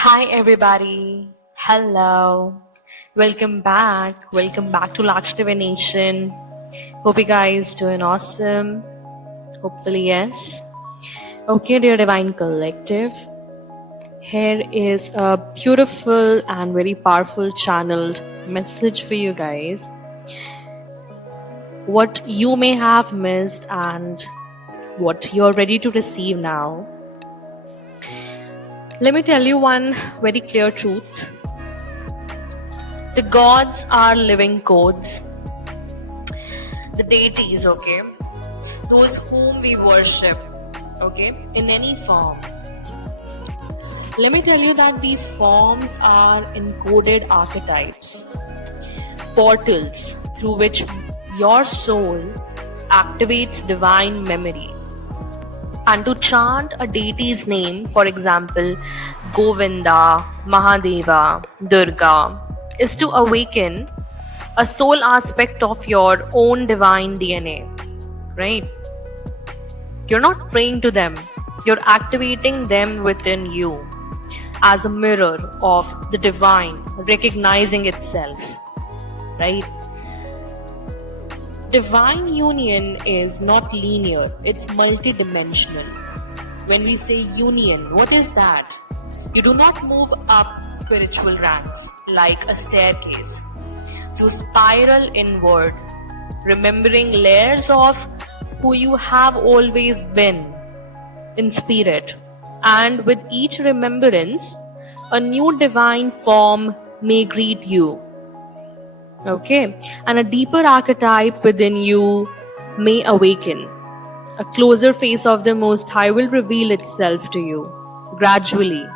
Hi everybody. Hello. Welcome back. Welcome back to Luxe Divination. Hope you guys doing awesome. Hopefully yes. Okay, dear Divine Collective. Here is a beautiful and very powerful channeled message for you guys. What you may have missed and what you're ready to receive now. Let me tell you one very clear truth. The gods are living codes. The deities, okay? Those whom we worship, okay? In any form. Let me tell you that these forms are encoded archetypes. Portals through which your soul activates divine memory. And to chant a deity's name, for example, Govinda, Mahadeva, Durga, is to awaken a soul aspect of your own divine DNA, right? You're not praying to them, you're activating them within you as a mirror of the divine recognizing itself, right? Divine union is not linear, it's multidimensional. When we say union, what is that? You do not move up spiritual ranks like a staircase. You spiral inward, remembering layers of who you have always been in spirit. And with each remembrance, a new divine form may greet you. Okay, and a deeper archetype within you may awaken. A closer face of the Most High will reveal itself to you gradually.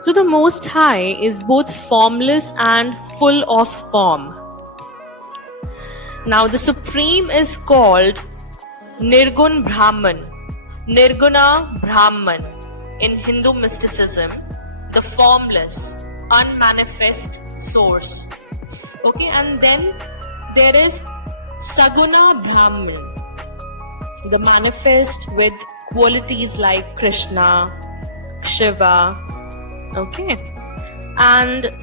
So the Most High is both formless and full of form. Now the Supreme is called Nirgun Brahman, Nirguna Brahman in Hindu mysticism, the formless, unmanifest source. Okay, and then there is Saguna Brahman, the manifest with qualities like Krishna, Shiva. Okay, and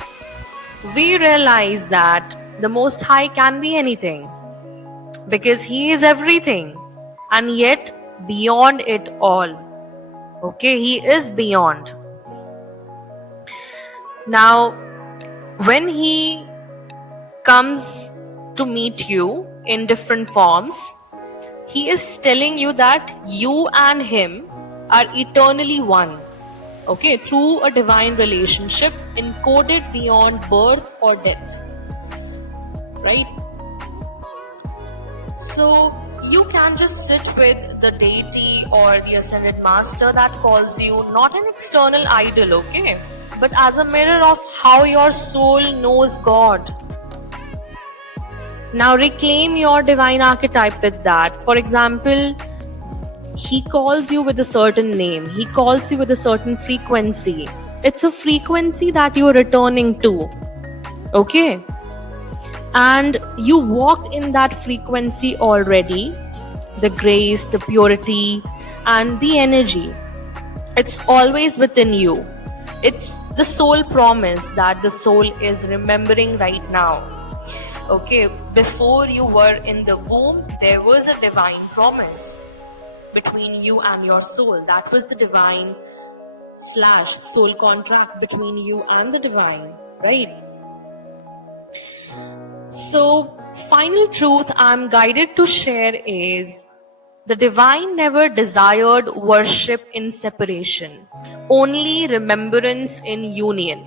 we realize that the Most High can be anything because He is everything and yet beyond it all. Okay, He is beyond. Now, when He comes to meet you in different forms, He is telling you that you and Him are eternally one. Okay, through a divine relationship encoded beyond birth or death. Right? So you can just sit with the deity or the ascended master that calls you, not an external idol, okay, but as a mirror of how your soul knows God. Now reclaim your divine archetype with that. For example, He calls you with a certain name. He calls you with a certain frequency. It's a frequency that you're returning to. Okay? And you walk in that frequency already. The grace, the purity, and the energy. It's always within you. It's the soul promise that the soul is remembering right now. Okay, before you were in the womb, there was a divine promise between you and your soul. That was the divine / soul contract between you and the divine, right? So, final truth I'm guided to share is the divine never desired worship in separation, only remembrance in union.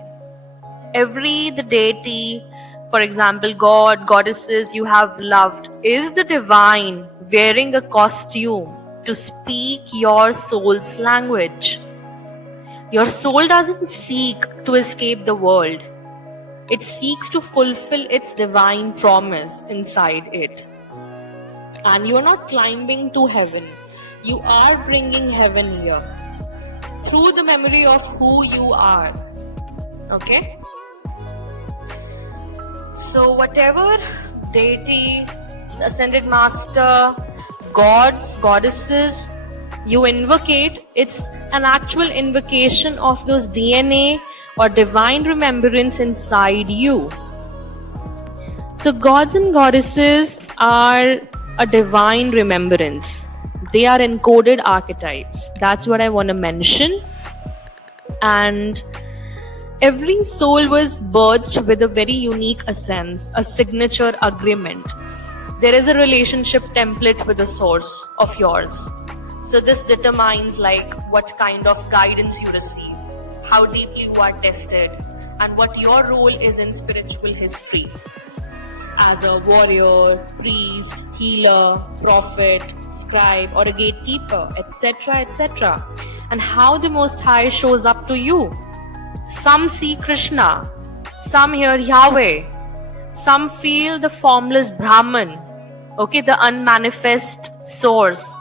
The deity, for example, God, goddesses you have loved, is the divine wearing a costume to speak your soul's language. Your soul doesn't seek to escape the world. It seeks to fulfill its divine promise inside it. And you're not climbing to heaven. You are bringing heaven here through the memory of who you are. Okay? So whatever deity, ascended master, gods, goddesses You invocate, it's an actual invocation of those DNA or divine remembrance inside you. So gods and goddesses are a divine remembrance. They are encoded archetypes. That's what I want to mention. And every soul was birthed with a very unique essence, a signature agreement. There is a relationship template with the source of yours. So this determines like what kind of guidance you receive, how deeply you are tested, and what your role is in spiritual history. As a warrior, priest, healer, prophet, scribe, or a gatekeeper, etc., etc. And how the Most High shows up to you. Some see Krishna, some hear Yahweh, some feel the formless Brahman, okay, the unmanifest source.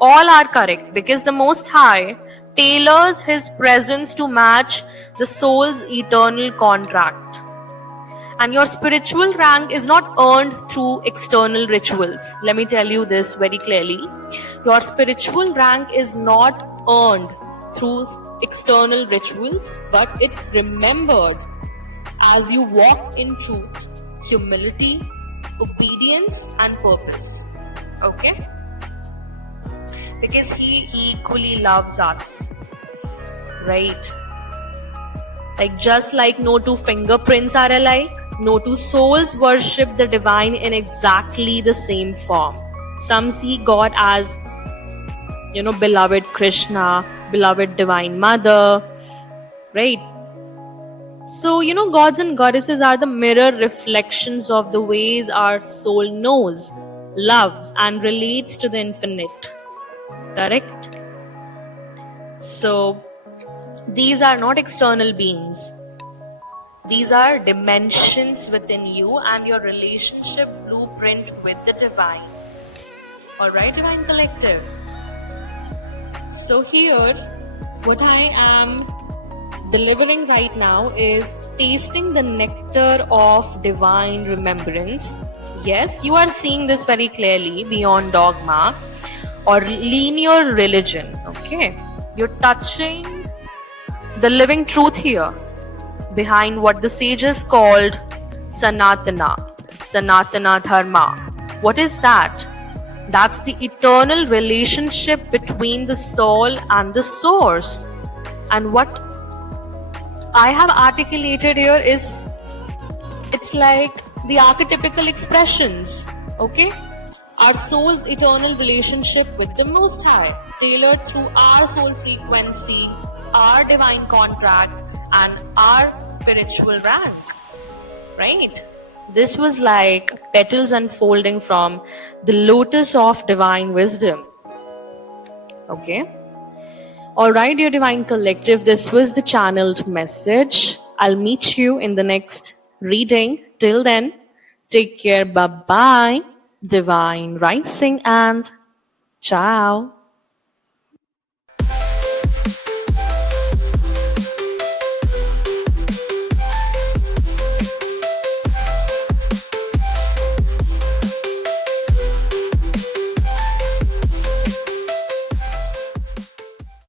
All are correct because the Most High tailors his presence to match the soul's eternal contract. And your spiritual rank is not earned through external rituals. Let me tell you this very clearly. Your spiritual rank is not earned through external rituals, but it's remembered as you walk in truth, humility, obedience, and purpose. Okay? Because he equally loves us. Right? Like just like no two fingerprints are alike, no two souls worship the divine in exactly the same form. Some see God as, beloved Krishna, beloved Divine Mother, right? So, gods and goddesses are the mirror reflections of the ways our soul knows, loves, and relates to the infinite. Correct? So, these are not external beings. These are dimensions within you and your relationship blueprint with the divine. Alright, Divine Collective? So here, what I am delivering right now is tasting the nectar of divine remembrance. Yes, you are seeing this very clearly beyond dogma or linear religion. Okay, you're touching the living truth here behind what the sages called Sanatana Dharma. What is that? That's the eternal relationship between the soul and the source. And what I have articulated here is, it's like the archetypical expressions, okay? Our soul's eternal relationship with the Most High, tailored through our soul frequency, our divine contract, and our spiritual rank, right? This was like petals unfolding from the lotus of divine wisdom. Okay? Alright, dear Divine Collective, this was the channeled message. I'll meet you in the next reading. Till then, take care. Bye-bye. Divine Rising and ciao.